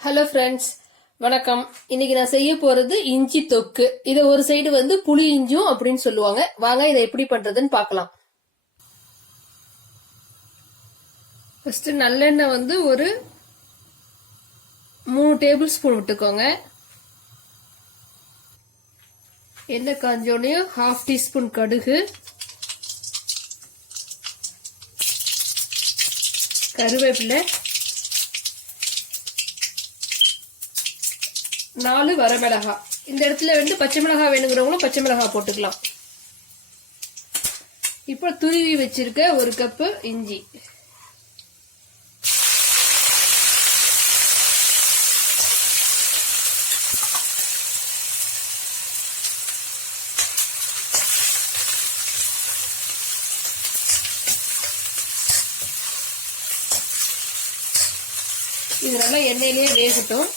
Hello friends, வணக்கம். இன்னைக்கு நான் செய்ய போறது இஞ்சி தொக்கு. இதை ஒரு சைடு வந்து புளி இஞ்சும் அப்படின்னு சொல்லுவாங்க. வாங்க இதை எப்படி பண்றதுன்னு பார்க்கலாம். ஃபர்ஸ்ட் நல்லெண்ணெய் வந்து ஒரு 3 டேபிள் ஸ்பூன் விட்டுக்கோங்க. எண்ணெய் காஞ்சோடனையும் 1/2 டீஸ்பூன் கடுகு, கருவேப்பிலை, 4 வரமிளகாய். இந்த இடத்துல வந்து பச்சை மிளகாய் வேணுங்கிறவங்களும் பச்சை மிளகாய் போட்டுக்கலாம். இப்போ துருவி வச்சிருக்க 1 கப்பு இஞ்சி, இது நல்லா எண்ணெயிலேயே வேகட்டும்.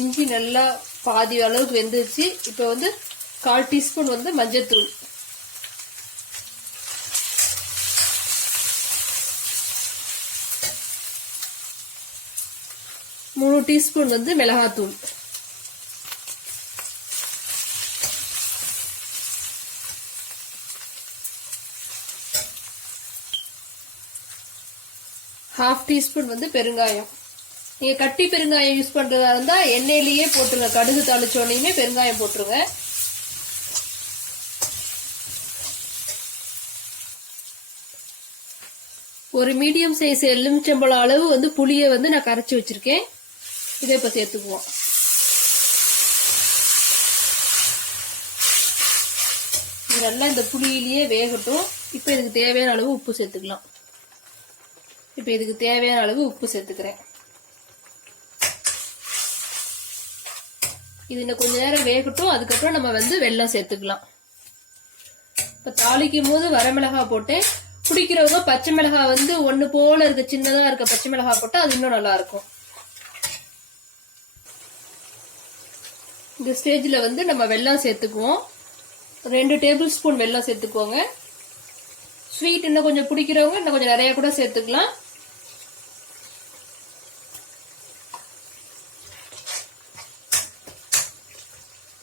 இஞ்சி நல்லா பாதி அளவுக்கு வெந்துருச்சு. இப்போ வந்து 1/4 டீஸ்பூன் வந்து மஞ்சத்தூள், மூணு டீஸ்பூன் வந்து மிளகாத்தூள், ½ டீஸ்பூன் வந்து பெருங்காயம். நீங்க கட்டி பெருங்காயம் யூஸ் பண்றதா இருந்தா எண்ணெயிலேயே போட்டுருங்க. கடுகு தாளிச்சோனையுமே பெருங்காயம் போட்டுருங்க. ஒரு மீடியம் சைஸ் எலுமிச்சம்பழம் அளவு வந்து புளியை வந்து நான் கரைச்சி வச்சிருக்கேன். இதை இப்ப சேர்த்துக்குவோம். நல்லா இந்த புளியிலேயே வேகட்டும். இப்ப இதுக்கு தேவையான அளவு உப்பு சேர்த்துக்கலாம். இப்ப இதுக்கு தேவையான அளவு உப்பு சேர்த்துக்கிறேன். இது இன்னும் கொஞ்ச நேரம் வேகட்டும். அதுக்கப்புறம் நம்ம வந்து வெல்லம் சேர்த்துக்கலாம். இப்ப தாளிக்கும் போது வரமிளகாய் போட்டேன். பிடிக்கிறவங்க பச்சை மிளகாய் வந்து ஒண்ணு போல இருக்க சின்னதா இருக்க பச்சை மிளகாய் போட்டா அது இன்னும் நல்லா இருக்கும். இந்த ஸ்டேஜ்ல வந்து நம்ம வெல்லம் சேர்த்துக்குவோம். 2 டேபிள் ஸ்பூன் வெல்லம் சேர்த்துக்கோங்க. ஸ்வீட் இன்னும் கொஞ்சம் பிடிக்கிறவங்க இன்னும் கொஞ்சம் நிறைய கூட சேர்த்துக்கலாம்.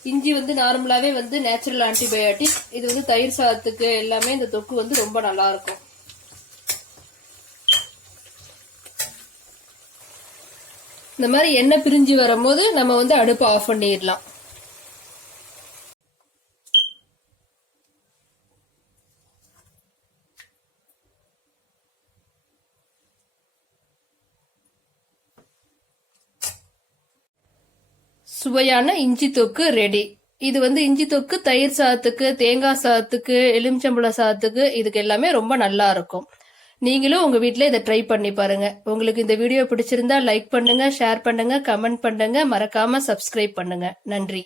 இஞ்சி வந்து நார்மலாவே வந்து நேச்சுரல் ஆன்டிபயோட்டிக். இது வந்து தயிர் சாதத்துக்கு எல்லாமே இந்த தொக்கு வந்து ரொம்ப நல்லா இருக்கும். இந்த மாதிரி எண்ணெய் பிரிஞ்சு வரும்போது நம்ம வந்து அடுப்பை ஆஃப் பண்ணிடலாம். சுவையான இஞ்சி தொக்கு ரெடி. இது வந்து இஞ்சி தொக்கு தயிர் சாதத்துக்கு, தேங்காய் சாதத்துக்கு, எலுமிச்சம்பழ சாதத்துக்கு, இதுக்கு எல்லாமே ரொம்ப நல்லா இருக்கும். நீங்களும் உங்க வீட்ல இதை ட்ரை பண்ணி பாருங்க. உங்களுக்கு இந்த வீடியோ பிடிச்சிருந்தா லைக் பண்ணுங்க, ஷேர் பண்ணுங்க, கமெண்ட் பண்ணுங்க, மறக்காம சப்ஸ்கிரைப் பண்ணுங்க. நன்றி.